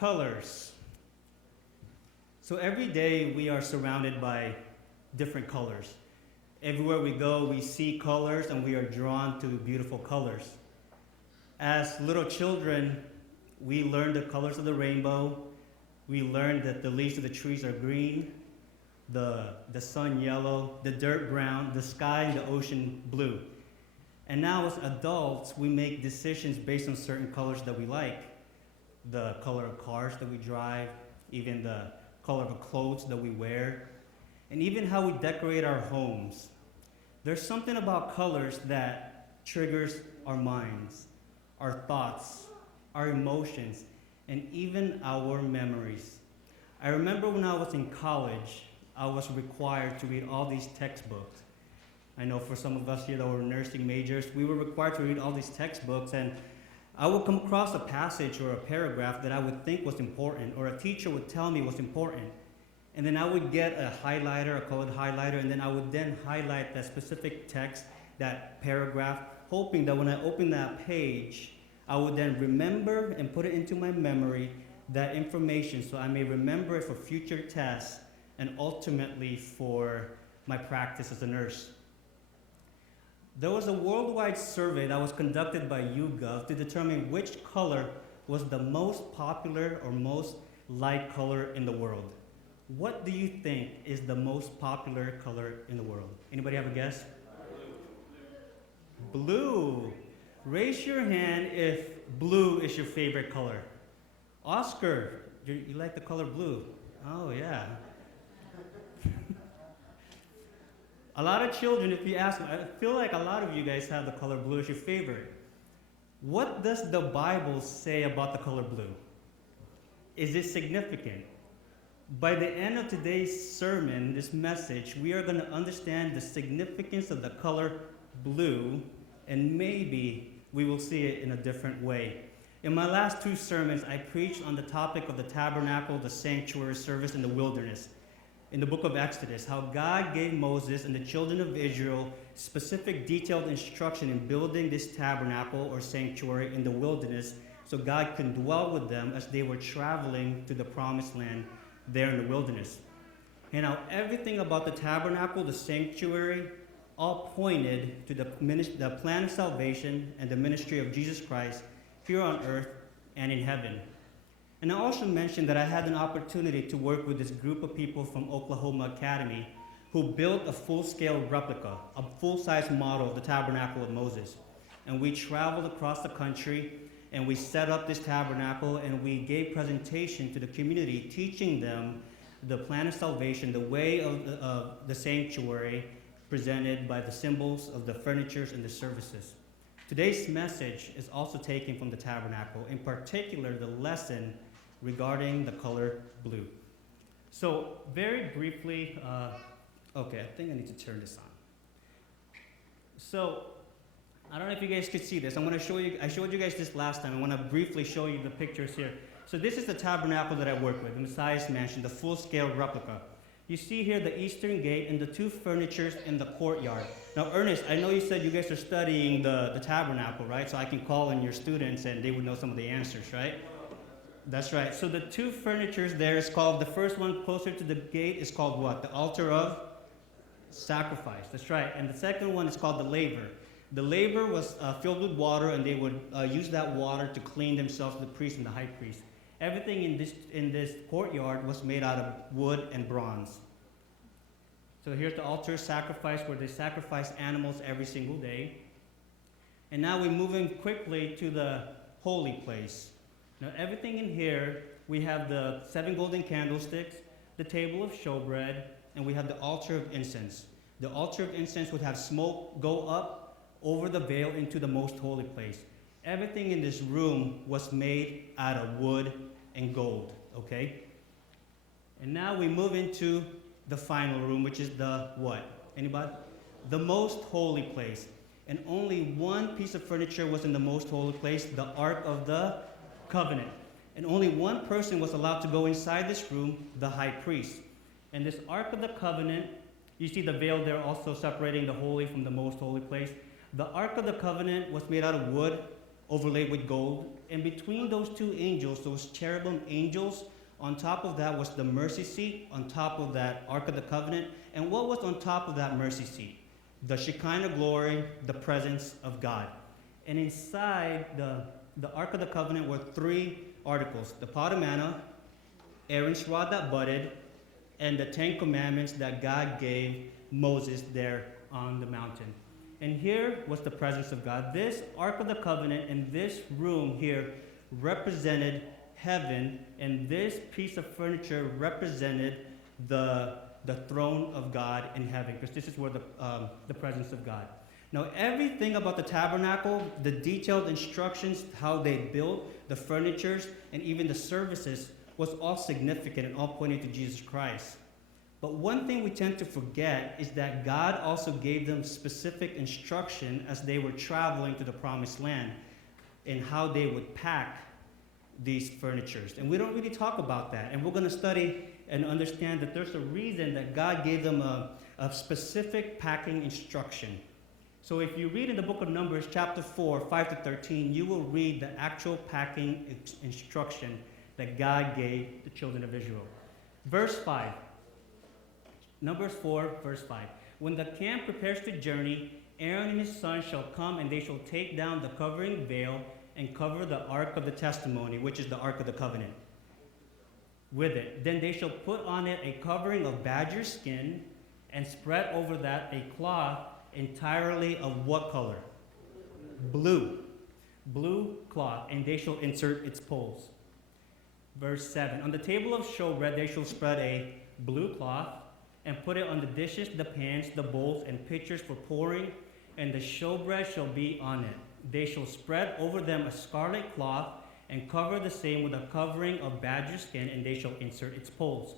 Colors. So every day we are surrounded by different colors. Everywhere we go, we see colors and we are drawn to beautiful colors. As little children, we learn the colors of the rainbow. We learn that the leaves of the trees are green, the sun yellow, the dirt brown, the sky and the ocean blue. And now as adults, we make decisions based on certain colors that we like. The color of cars that we drive, even the color of clothes that we wear, and even how we decorate our homes. There's something about colors that triggers our minds, our thoughts, our emotions, and even our memories. I remember when I was in college, I was required to read all these textbooks. I know for some of us here that were nursing majors, we were required to read all these textbooks, and I would come across a passage or a paragraph that I would think was important, or a teacher would tell me was important. And then I would get a highlighter, a colored highlighter, and then I would then highlight that specific text, that paragraph, hoping that when I opened that page, I would then remember and put it into my memory that information so I may remember it for future tests and ultimately for my practice as a nurse. There was a worldwide survey that was conducted by YouGov to determine which color was the most popular or most liked color in the world. What do you think is the most popular color in the world? Anybody have a guess? Blue. Raise your hand if blue is your favorite color. Oscar, you like the color blue? Oh, yeah. A lot of children, if you ask them, I feel like a lot of you guys have the color blue as your favorite. What does the Bible say about the color blue? Is it significant? By the end of today's sermon, this message, we are going to understand the significance of the color blue, and maybe we will see it in a different way. In my last two sermons, I preached on the topic of the tabernacle, the sanctuary service in the wilderness. In the book of Exodus, how God gave Moses and the children of Israel specific detailed instruction in building this tabernacle or sanctuary in the wilderness so God can dwell with them as they were traveling to the promised land there in the wilderness. And how everything about the tabernacle, the sanctuary, all pointed to the plan of salvation and the ministry of Jesus Christ here on earth and in heaven. And I also mentioned that I had an opportunity to work with this group of people from Oklahoma Academy who built a full-scale replica, a full-size model of the tabernacle of Moses. And we traveled across the country, and we set up this tabernacle, and we gave presentation to the community, teaching them the plan of salvation, the way of the sanctuary, presented by the symbols of the furnitures and the services. Today's message is also taken from the tabernacle, in particular the lesson regarding the color blue. So very briefly, okay, I think I need to turn this on. So I don't know if you guys could see this. I'm going to show you, I showed you guys this last time. I want to briefly show you the pictures here. So this is the tabernacle that I work with, the Messiah's Mansion, the full-scale replica. You see here the eastern gate and the two furnitures in the courtyard. Now, Ernest, I know you said you guys are studying the tabernacle, right? So I can call in your students and they would know some of the answers, right? That's right. So the two furnitures there is called, the first one closer to the gate is called what? The altar of sacrifice. That's right. And the second one is called the laver. The laver was filled with water, and they would use that water to clean themselves, the priest and the high priest. Everything in this courtyard was made out of wood and bronze. So here's the altar sacrifice where they sacrifice animals every single day. And now we're moving quickly to the holy place. Now everything in here, we have the 7 golden candlesticks, the table of showbread, and we have the altar of incense. The altar of incense would have smoke go up over the veil into the most holy place. Everything in this room was made out of wood and gold, okay? And now we move into the final room, which is the what? Anybody? The most holy place. And only one piece of furniture was in the most holy place, the Ark of the Covenant. And only one person was allowed to go inside this room, the high priest. And this Ark of the Covenant, you see the veil there also separating the holy from the most holy place. The Ark of the Covenant was made out of wood, overlaid with gold, And between those two angels, those cherubim angels, on top of that was the mercy seat, on top of that Ark of the Covenant. And what was on top of that mercy seat? The Shekinah glory, the presence of God. And inside the Ark of the Covenant were three articles: the pot of manna, Aaron's rod that budded, and the 10 commandments that God gave Moses there on the mountain. And here was the presence of God. This Ark of the Covenant and this room here represented heaven, and this piece of furniture represented the throne of God in heaven, because this is where the presence of God. Now, everything about the tabernacle, the detailed instructions, how they built the furnitures, and even the services, was all significant and all pointing to Jesus Christ. But one thing we tend to forget is that God also gave them specific instruction as they were traveling to the promised land in how they would pack these furnitures. And we don't really talk about that. And we're going to study and understand that there's a reason that God gave them a specific packing instruction. So if you read in the book of Numbers, chapter 4, 5 to 13, you will read the actual packing instruction that God gave the children of Israel. Verse 5. Numbers 4, verse 5. When the camp prepares to journey, Aaron and his sons shall come, and they shall take down the covering veil and cover the ark of the testimony, which is the ark of the covenant, with it. Then they shall put on it a covering of badger skin, and spread over that a cloth entirely of what color? Blue. Blue cloth, and they shall insert its poles. Verse 7. On the table of showbread they shall spread a blue cloth, and put it on the dishes, the pans, the bowls, and pitchers for pouring, and the showbread shall be on it. They shall spread over them a scarlet cloth, and cover the same with a covering of badger skin, and they shall insert its poles.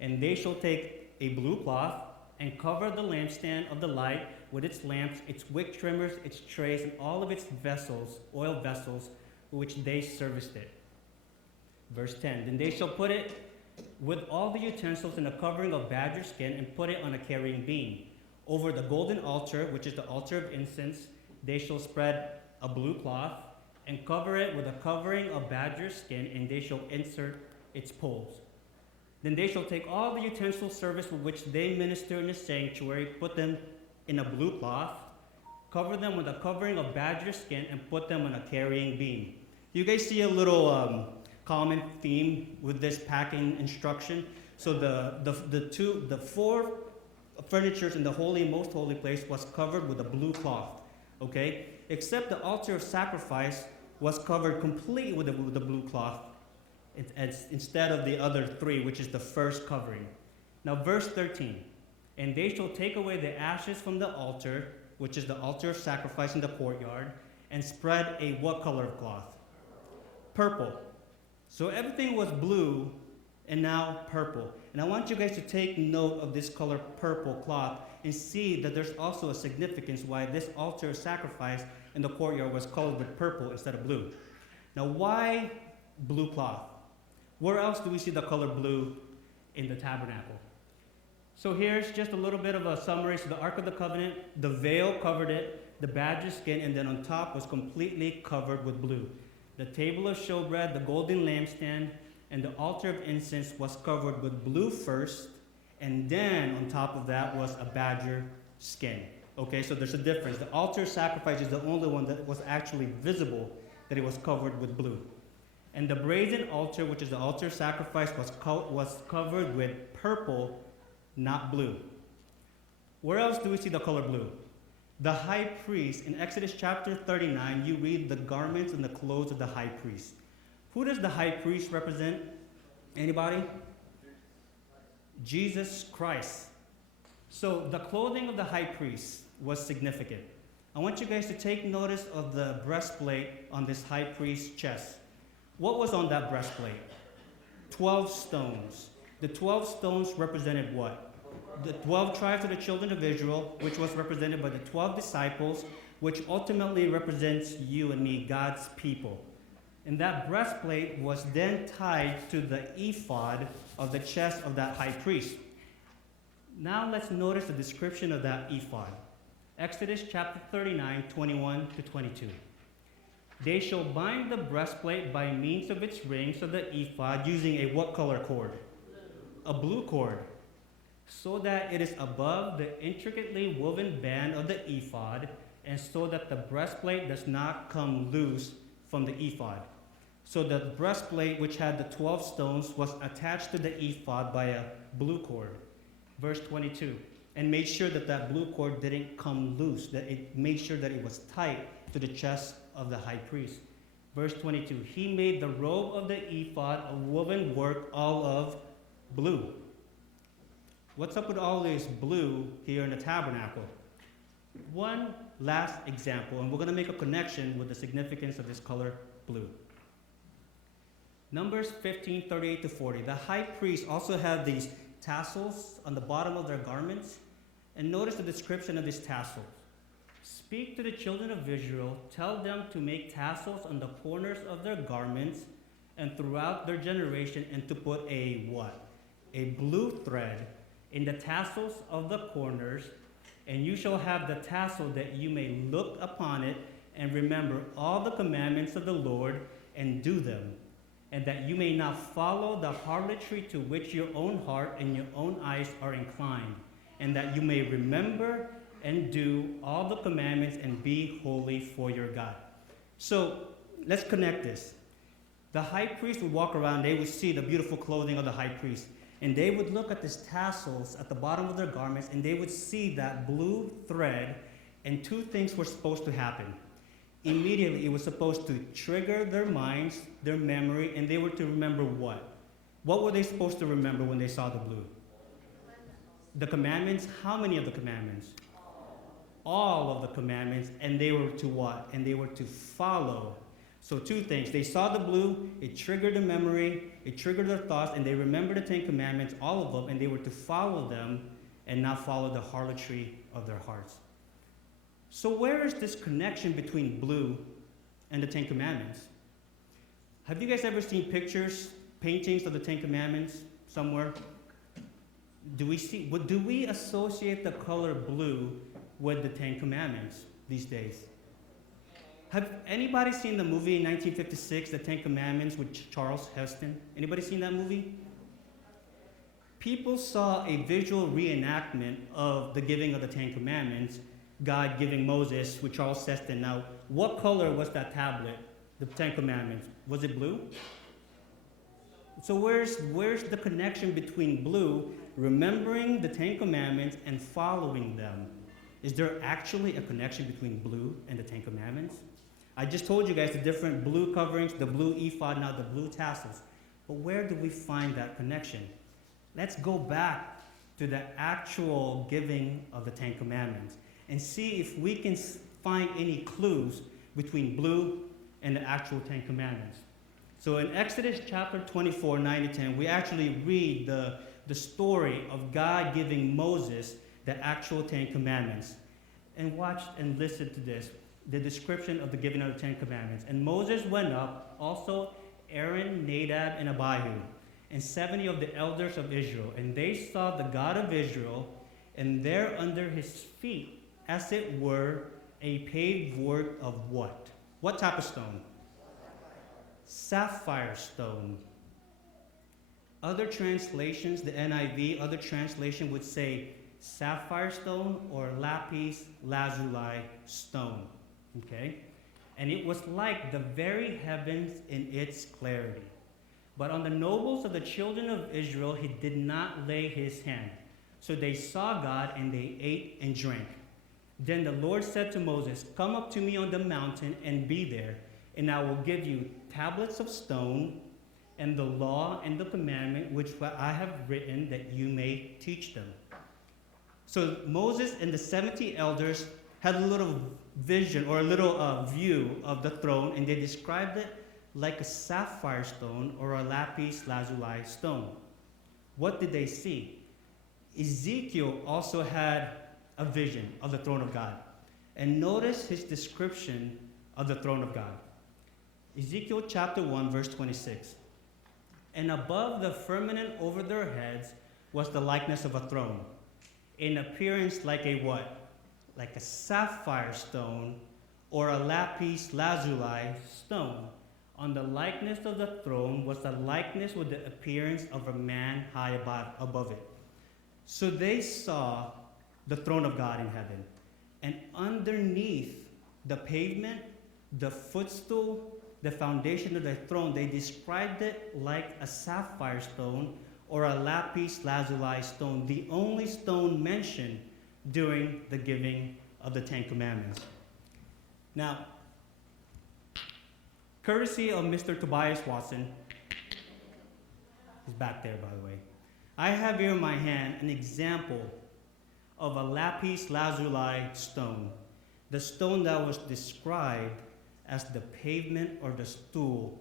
And they shall take a blue cloth, and cover the lampstand of the light with its lamps, its wick trimmers, its trays, and all of its vessels, oil vessels, with which they serviced it. Verse 10. Then they shall put it with all the utensils in a covering of badger skin, and put it on a carrying beam. Over the golden altar, which is the altar of incense, they shall spread a blue cloth, and cover it with a covering of badger skin, and they shall insert its poles. Then they shall take all the utensil service with which they minister in the sanctuary, put them in a blue cloth, cover them with a covering of badger skin, and put them on a carrying beam. You guys see a little common theme with this packing instruction? So the four furnitures in the holy, most holy place was covered with a blue cloth, okay? Except the altar of sacrifice was covered completely with the blue cloth, instead of the other three, which is the first covering. Now verse 13, and they shall take away the ashes from the altar, which is the altar of sacrifice in the courtyard, and spread a what color of cloth? Purple. So everything was blue, and now purple. And I want you guys to take note of this color purple cloth and see that there's also a significance why this altar of sacrifice in the courtyard was colored with purple instead of blue. Now why blue cloth? Where else do we see the color blue in the tabernacle? So here's just a little bit of a summary. So the Ark of the Covenant, the veil covered it, the badger skin, and then on top was completely covered with blue. The table of showbread, the golden lampstand, and the altar of incense was covered with blue first, and then on top of that was a badger skin. Okay, so there's a difference. The altar sacrifice is the only one that was actually visible, that it was covered with blue. And the brazen altar, which is the altar sacrifice, was covered with purple, not blue. Where else do we see the color blue? The high priest, in Exodus chapter 39, you read the garments and the clothes of the high priest. Who does the high priest represent? Anybody? Jesus Christ. So the clothing of the high priest was significant. I want you guys to take notice of the breastplate on this high priest's chest. What was on that breastplate? 12 stones. The 12 stones represented what? The 12 tribes of the children of Israel, which was represented by the 12 disciples, which ultimately represents you and me, God's people. And that breastplate was then tied to the ephod of the chest of that high priest. Now let's notice the description of that ephod. Exodus chapter 39, 21 to 22. They shall bind the breastplate by means of its rings of the ephod using a what color cord? A blue cord, so that it is above the intricately woven band of the ephod, and so that the breastplate does not come loose from the ephod. So the breastplate, which had the 12 stones, was attached to the ephod by a blue cord. Verse 22. And made sure that that blue cord didn't come loose, that it made sure that it was tight to the chest of the high priest. Verse 22. He made the robe of the ephod a woven work all of blue. What's up with all this blue here in the tabernacle? One last example, and we're going to make a connection with the significance of this color blue. Numbers 15:38 to 40. The high priest also had these tassels on the bottom of their garments. And notice the description of these tassels. Speak to the children of Israel, tell them to make tassels on the corners of their garments and throughout their generation, and to put a what? A blue thread in the tassels of the corners, and you shall have the tassel that you may look upon it and remember all the commandments of the Lord and do them, and that you may not follow the harlotry to which your own heart and your own eyes are inclined, and that you may remember and do all the commandments and be holy for your God. So let's connect this. The high priest would walk around, they would see the beautiful clothing of the high priest, and they would look at these tassels at the bottom of their garments, and they would see that blue thread, and two things were supposed to happen. Immediately, it was supposed to trigger their minds, their memory, and they were to remember what? What were they supposed to remember when they saw the blue? The commandments. How many of the commandments? All of the commandments, and they were to what? And they were to follow. So two things. They saw the blue, it triggered the memory, it triggered their thoughts, and they remembered the 10 commandments, all of them, and they were to follow them and not follow the harlotry of their hearts. So where is this connection between blue and the 10 commandments? Have you guys ever seen pictures, paintings of the 10 commandments somewhere? Do we associate the color blue with the 10 commandments these days? Have anybody seen the movie in 1956, The 10 Commandments with Charles Heston? Anybody seen that movie? People saw a visual reenactment of the giving of the 10 Commandments, God giving Moses with Charles Heston. Now, what color was that tablet, the 10 Commandments? Was it blue? So where's the connection between blue, remembering the 10 Commandments, and following them? Is there actually a connection between blue and the 10 Commandments? I just told you guys the different blue coverings, the blue ephod, now the blue tassels. But where do we find that connection? Let's go back to the actual giving of the 10 Commandments and see if we can find any clues between blue and the actual 10 Commandments. So in Exodus chapter 24, 9 to 10, we actually read the story of God giving Moses the actual 10 Commandments. And watch and listen to this, the description of the giving of the 10 Commandments. And Moses went up, also Aaron, Nadab, and Abihu, and 70 of the elders of Israel. And they saw the God of Israel, and there under his feet, as it were, a paved work of what? What type of stone? Sapphire stone. Other translations, the NIV, other translation would say sapphire stone or lapis lazuli stone. Okay? And it was like the very heavens in its clarity. But on the nobles of the children of Israel he did not lay his hand. So they saw God, and they ate and drank. Then the Lord said to Moses, "Come up to me on the mountain and be there, and I will give you tablets of stone and the law and the commandment which I have written, that you may teach them." So Moses and the 70 elders had a little vision or a little view of the throne, and they described it like a sapphire stone or a lapis lazuli stone. What did they see? Ezekiel also had a vision of the throne of God. And notice his description of the throne of God. Ezekiel chapter 1, verse 26. And above the firmament over their heads was the likeness of a throne, in appearance like a what? Like a sapphire stone or a lapis lazuli stone. On the likeness of the throne was a likeness with the appearance of a man high above it. So they saw the throne of God in heaven, and underneath the pavement, the footstool, the foundation of the throne, they described it like a sapphire stone or a lapis lazuli stone, the only stone mentioned during the giving of the Ten Commandments. Now, courtesy of Mr. Tobias Watson, he's back there, by the way, I have here in my hand an example of a lapis lazuli stone, the stone that was described as the pavement or the stool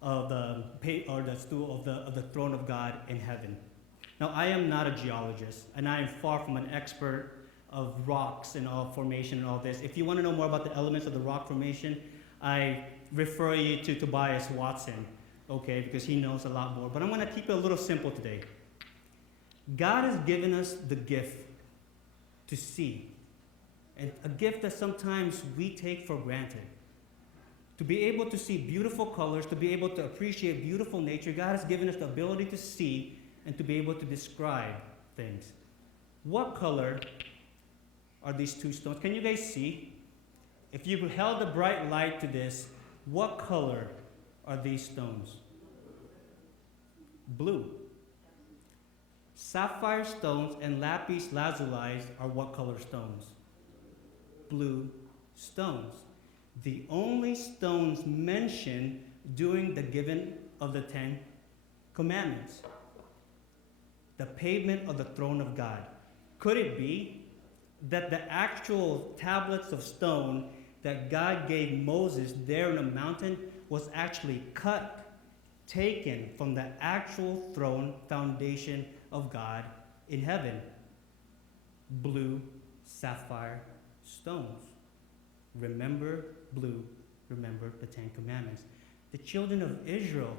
of the throne of God in heaven. Now, I am not a geologist, and I am far from an expert of rocks and all formation and all this. If you want to know more about the elements of the rock formation, I refer you to Tobias Watson, okay, because he knows a lot more. But I'm going to keep it a little simple today. God has given us the gift to see, and a gift that sometimes we take for granted. To be able to see beautiful colors, to be able to appreciate beautiful nature, God has given us the ability to see and to be able to describe things. What color are these two stones? Can you guys see? If you held a bright light to this, what color are these stones? Blue. Sapphire stones and lapis lazuli are what color stones? Blue stones. The only stones mentioned during the giving of the Ten Commandments. The pavement of the throne of God. Could it be that the actual tablets of stone that God gave Moses there on the mountain was actually taken from the actual throne foundation of God in heaven? Blue sapphire stones. Remember blue, remember the Ten Commandments. The children of Israel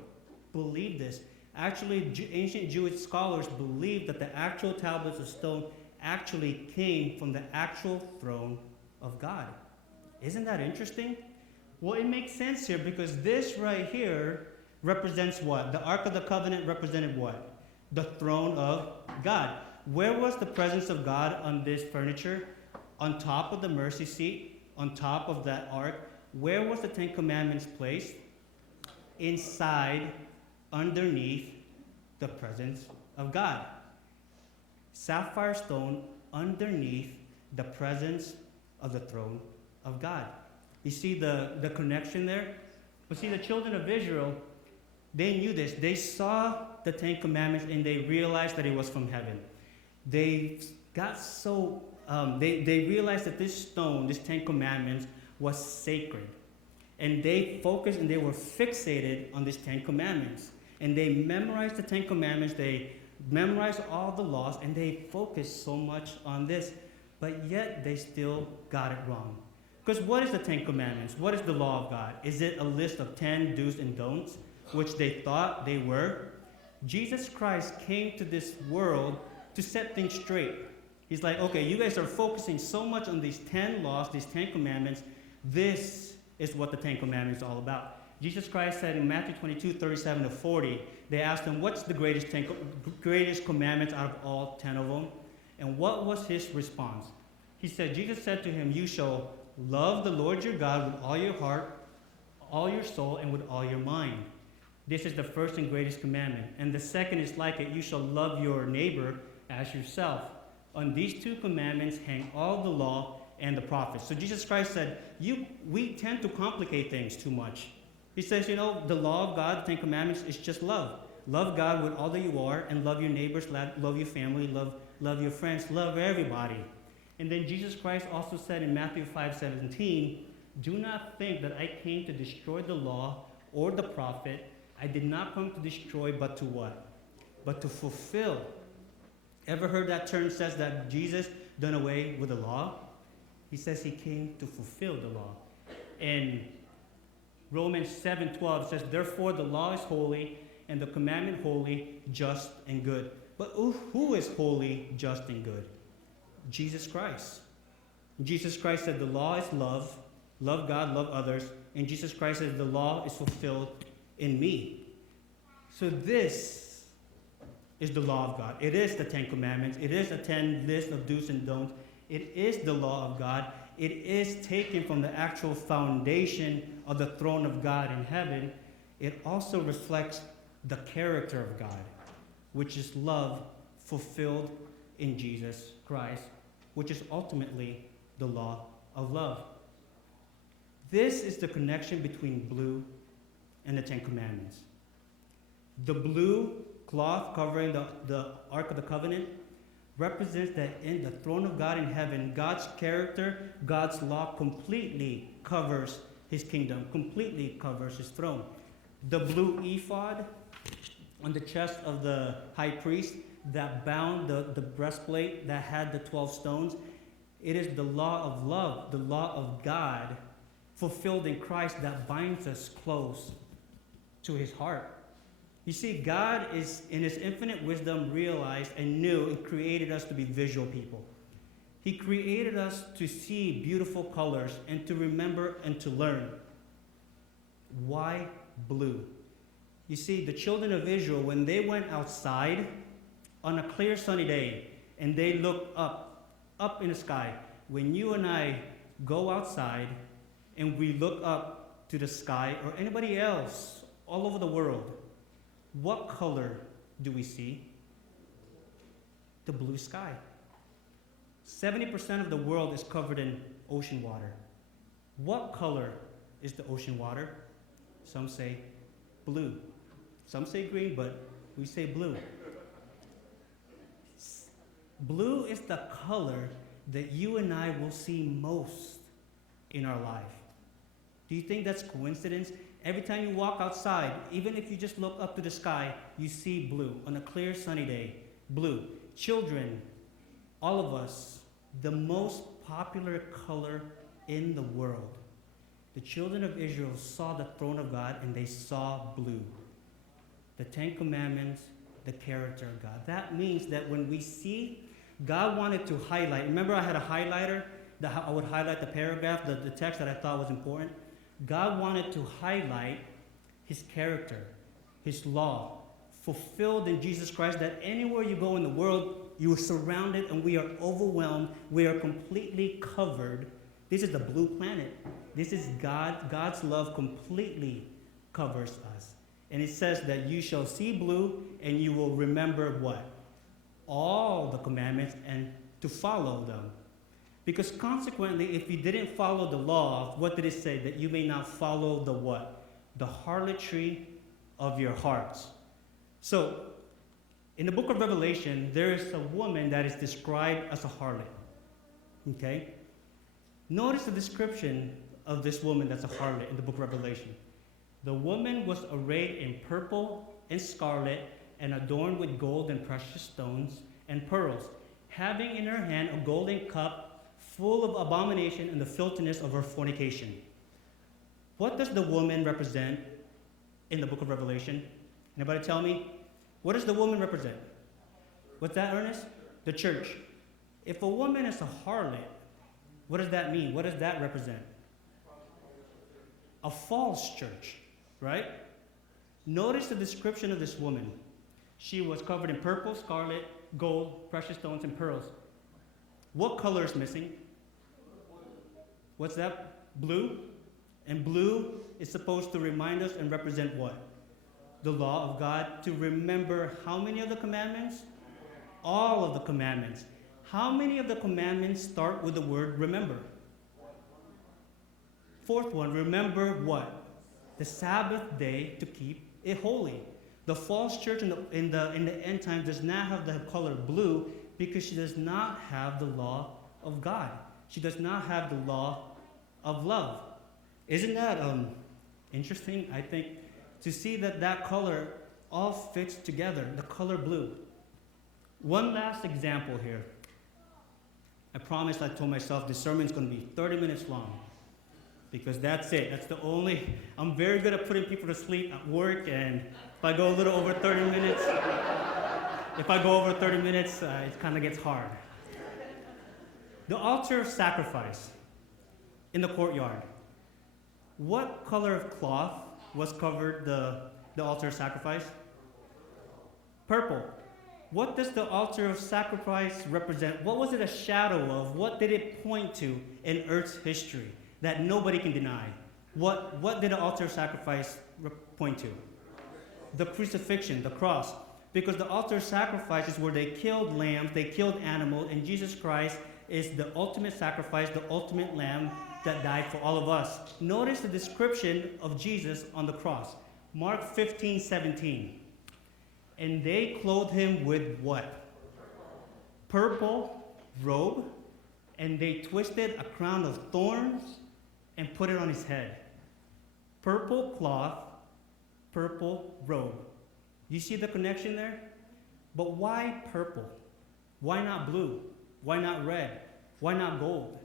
believed this. Actually, ancient Jewish scholars believe that the actual tablets of stone actually came from the actual throne of God. Isn't that interesting? Well, it makes sense here because this right here represents what? The Ark of the Covenant represented what? The throne of God. Where was the presence of God on this furniture? On top of the mercy seat, on top of that ark. Where was the Ten Commandments placed? Inside, underneath the presence of God. Sapphire stone underneath the presence of the throne of God. You see the connection there? But see, the children of Israel, they knew this. They saw the Ten Commandments and they realized that it was from heaven. They got so, they realized that this stone, this Ten Commandments, was sacred. And they focused and they were fixated on these Ten Commandments. And they memorized the Ten Commandments, they memorized all the laws, and they focused so much on this. But yet they still got it wrong. Because what is the Ten Commandments? What is the law of God? Is it a list of 10 do's and don'ts, which they thought they were? Jesus Christ came to this world to set things straight. He's like, okay, you guys are focusing so much on these 10 laws, these 10 commandments. This is what the Ten Commandments are all about. Jesus Christ said in Matthew 22:37-40, they asked him, what's the greatest commandment out of all 10 of them? And what was his response? He said, Jesus said to him, you shall love the Lord your God with all your heart, all your soul, and with all your mind. This is the first and greatest commandment. And the second is like it, you shall love your neighbor as yourself. On these two commandments hang all the law and the prophets. So Jesus Christ said, we tend to complicate things too much. He says, the law of God, the Ten Commandments, is just love. Love God with all that you are, and love your neighbors, love your family, love your friends, love everybody. And then Jesus Christ also said in Matthew 5:17, do not think that I came to destroy the law or the prophet. I did not come to destroy, but to what? But to fulfill. Ever heard that term says that Jesus done away with the law? He says he came to fulfill the law. And Romans 7:12 says, therefore the law is holy, and the commandment holy, just, and good. But who is holy, just, and good? Jesus Christ. Jesus Christ said the law is love, Love God, love others. And Jesus Christ says the law is fulfilled in me. So this is the law of God. It is the Ten Commandments. It is a 10 list of do's and don'ts. It is the law of God. It is taken from the actual foundation of the throne of God in heaven. It also reflects the character of God, which is love fulfilled in Jesus Christ, which is ultimately the law of love. This is the connection between blue and the Ten Commandments. The blue cloth covering the Ark of the Covenant represents that in the throne of God in heaven, God's character, God's law completely covers his kingdom, completely covers his throne. The blue ephod on the chest of the high priest that bound the breastplate that had the 12 stones, it is the law of love, the law of God fulfilled in Christ that binds us close to his heart. You see, God is, in his infinite wisdom, realized and knew and created us to be visual people. He created us to see beautiful colors and to remember and to learn. Why blue? You see, the children of Israel, when they went outside on a clear sunny day and they looked up in the sky, when you and I go outside and we look up to the sky, or anybody else all over the world, what color do we see? The blue sky. 70% of the world is covered in ocean water. What color is the ocean water? Some say blue. Some say green, but we say blue. Blue is the color that you and I will see most in our life. Do you think that's coincidence? Every time you walk outside, even if you just look up to the sky, you see blue. On a clear sunny day, blue. Children, all of us, the most popular color in the world. The children of Israel saw the throne of God and they saw blue. The Ten Commandments, the character of God. That means that when we see, God wanted to highlight. Remember I had a highlighter that I would highlight the paragraph, the text that I thought was important? God wanted to highlight his character, his law, fulfilled in Jesus Christ, that anywhere you go in the world, you are surrounded and we are overwhelmed. We are completely covered. This is the blue planet. This is God's love completely covers us. And it says that you shall see blue and you will remember what? All the commandments and to follow them. Because consequently, if you didn't follow the law, what did it say? That you may not follow the what? The harlotry of your hearts. So, in the book of Revelation, there is a woman that is described as a harlot. Okay? Notice the description of this woman that's a harlot in the book of Revelation. The woman was arrayed in purple and scarlet and adorned with gold and precious stones and pearls, having in her hand a golden cup full of abomination and the filthiness of her fornication. What does the woman represent in the book of Revelation? Anybody tell me? What does the woman represent? What's that, Ernest? The church. If a woman is a harlot, what does that mean? What does that represent? A false church, right? Notice the description of this woman. She was covered in purple, scarlet, gold, precious stones, and pearls. What color is missing? What's that? Blue. And blue is supposed to remind us and represent what? The law of God. To remember how many of the commandments? All of the commandments. How many of the commandments start with the word remember? Fourth one, remember what? The Sabbath day to keep it holy. The false church in the end time does not have the color blue because she does not have the law of God. She does not have the law of love. Isn't that interesting? I think to see that color all fits together, the color blue. One last example here. I promised, I told myself this sermon is going to be 30 minutes long because that's it. That's the only, I'm very good at putting people to sleep at work, and if I go a little over 30 minutes, it kind of gets hard. The altar of sacrifice in the courtyard. What color of cloth was covered the altar of sacrifice? Purple. What does the altar of sacrifice represent? What was it a shadow of? What did it point to in Earth's history that nobody can deny? What did the altar of sacrifice point to? The crucifixion, the cross. Because the altar of sacrifice is where they killed lambs, they killed animals, and Jesus Christ is the ultimate sacrifice, the ultimate lamb that died for all of us. Notice the description of Jesus on the cross. Mark 15:17. And they clothed him with what? Purple robe, and they twisted a crown of thorns and put it on his head. Purple cloth, purple robe. You see the connection there? But why purple? Why not blue? Why not red? Why not gold?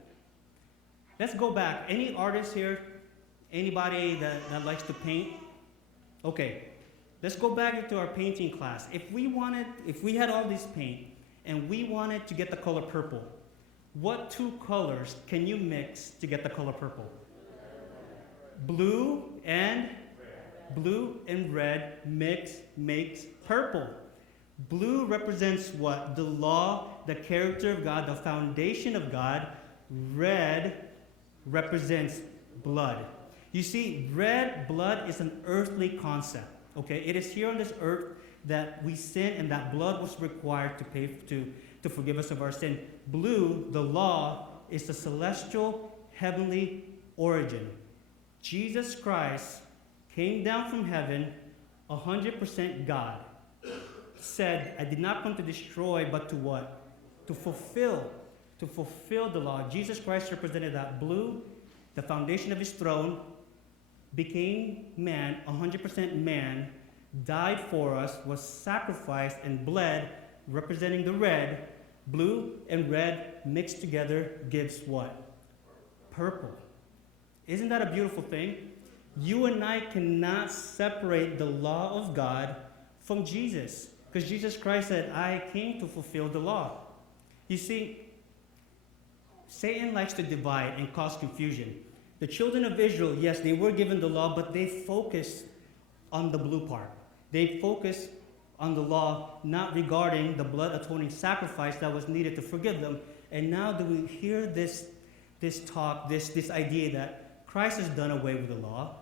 Let's go back. Any artists here? Anybody that likes to paint? Okay, let's go back into our painting class. If we had all this paint and we wanted to get the color purple, what two colors can you mix to get the color purple? Blue and red makes purple. Blue represents what? The law, the character of God, the foundation of God. Red represents blood. You see, red blood is an earthly concept. Okay, it is here on this earth that we sin and that blood was required to pay to forgive us of our sin. Blue, the law, is the celestial, heavenly origin. Jesus Christ came down from heaven, 100% God, said, I did not come to destroy, but to what? To fulfill the law. Jesus Christ represented that blue, the foundation of his throne, became man, 100% man, died for us, was sacrificed and bled, representing the red. Blue and red mixed together gives what? Purple. Isn't that a beautiful thing? You and I cannot separate the law of God from Jesus, because Jesus Christ said, I came to fulfill the law. You see, Satan likes to divide and cause confusion. The children of Israel, yes, they were given the law, but they focused on the blue part. They focused on the law, not regarding the blood atoning sacrifice that was needed to forgive them. And now do we hear this talk, this idea that Christ has done away with the law,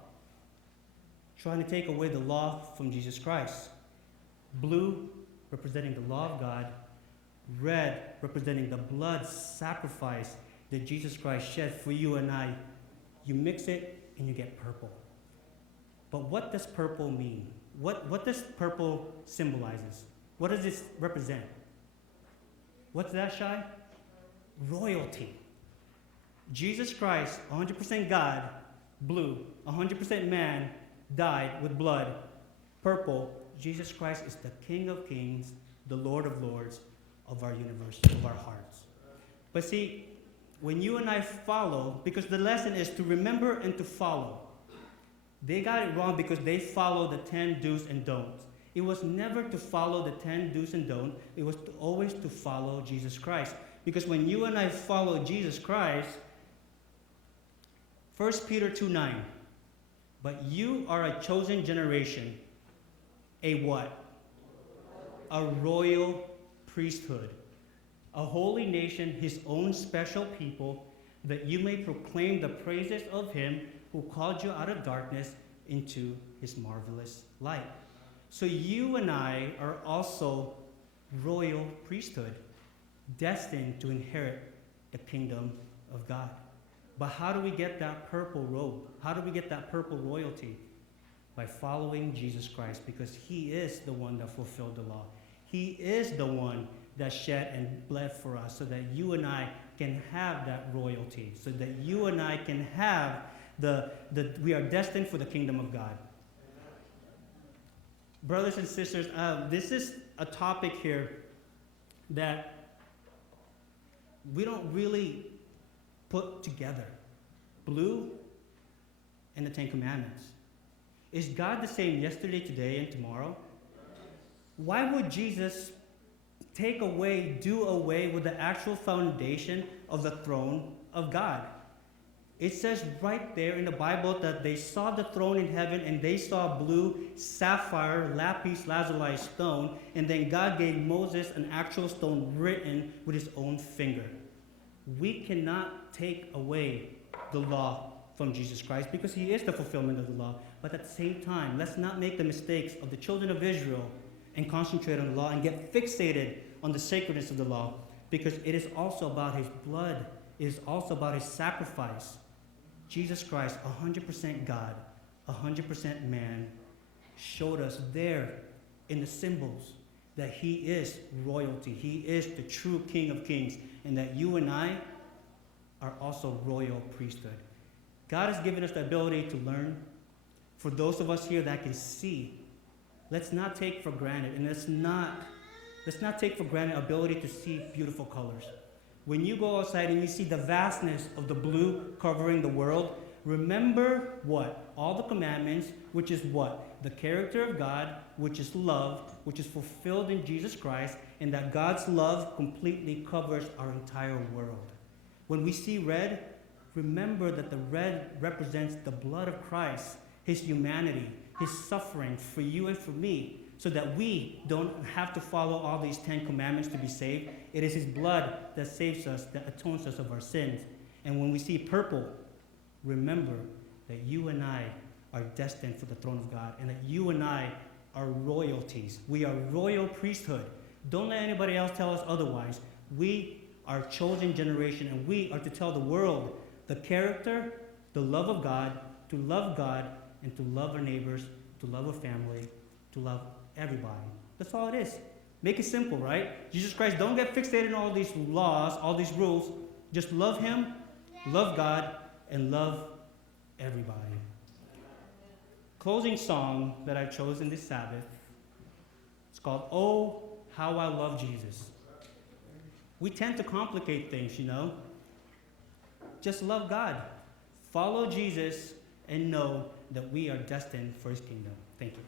trying to take away the law from Jesus Christ. Blue representing the law of God, red representing the blood sacrifice that Jesus Christ shed for you and I. You mix it and you get purple. But what does purple mean? What does purple symbolizes? What does this represent? What's that, Shai? Royalty. Jesus Christ, 100% God, blue, 100% man, died with blood. Purple, Jesus Christ is the King of Kings, the Lord of Lords of our universe, of our hearts. But see, when you and I follow, because the lesson is to remember and to follow. They got it wrong because they followed the 10 do's and don'ts. It was never to follow the 10 do's and don'ts. It was always to follow Jesus Christ. Because when you and I follow Jesus Christ, 1 Peter 2:9, but you are a chosen generation, a what? A royal priesthood, a holy nation, his own special people, that you may proclaim the praises of him who called you out of darkness into his marvelous light. So you and I are also royal priesthood, destined to inherit the kingdom of God. But how do we get that purple robe? How do we get that purple royalty? By following Jesus Christ, because he is the one that fulfilled the law. He is the one that shed and bled for us so that you and I can have that royalty, so that you and I can have we are destined for the kingdom of God. Brothers and sisters, this is a topic here that we don't really put together. Blue and the Ten Commandments. Is God the same yesterday, today, and tomorrow? Why would Jesus do away with the actual foundation of the throne of God? It says right there in the Bible that they saw the throne in heaven and they saw blue sapphire, lapis lazuli stone, and then God gave Moses an actual stone written with his own finger. We cannot take away the law from Jesus Christ because he is the fulfillment of the law. But at the same time, let's not make the mistakes of the children of Israel and concentrate on the law and get fixated on the sacredness of the law, because it is also about his blood. It is also about his sacrifice. Jesus Christ, 100% God, 100% man, showed us there in the symbols that he is royalty. He is the true King of Kings, and that you and I are also royal priesthood. God has given us the ability to learn. For those of us here that can see, let's not take for granted, and let's not take for granted the ability to see beautiful colors. When you go outside and you see the vastness of the blue covering the world, remember what? All the commandments, which is what? The character of God, which is love, which is fulfilled in Jesus Christ, and that God's love completely covers our entire world. When we see red, remember that the red represents the blood of Christ, his humanity, his suffering for you and for me, so that we don't have to follow all these 10 commandments to be saved. It is his blood that saves us, that atones us of our sins. And when we see purple, remember that you and I are destined for the throne of God, and that you and I are royalties. We are royal priesthood. Don't let anybody else tell us otherwise. We are a chosen generation, and we are to tell the world the character, the love of God, to love God, and to love our neighbors, to love our family, to love everybody. That's all it is. Make it simple, right? Jesus Christ, don't get fixated on all these laws, all these rules. Just love him, love God, and love everybody. Closing song that I've chosen this Sabbath, it's called Oh, How I Love Jesus. We tend to complicate things, you know. Just love God. Follow Jesus and know that we are destined for his kingdom. Thank you.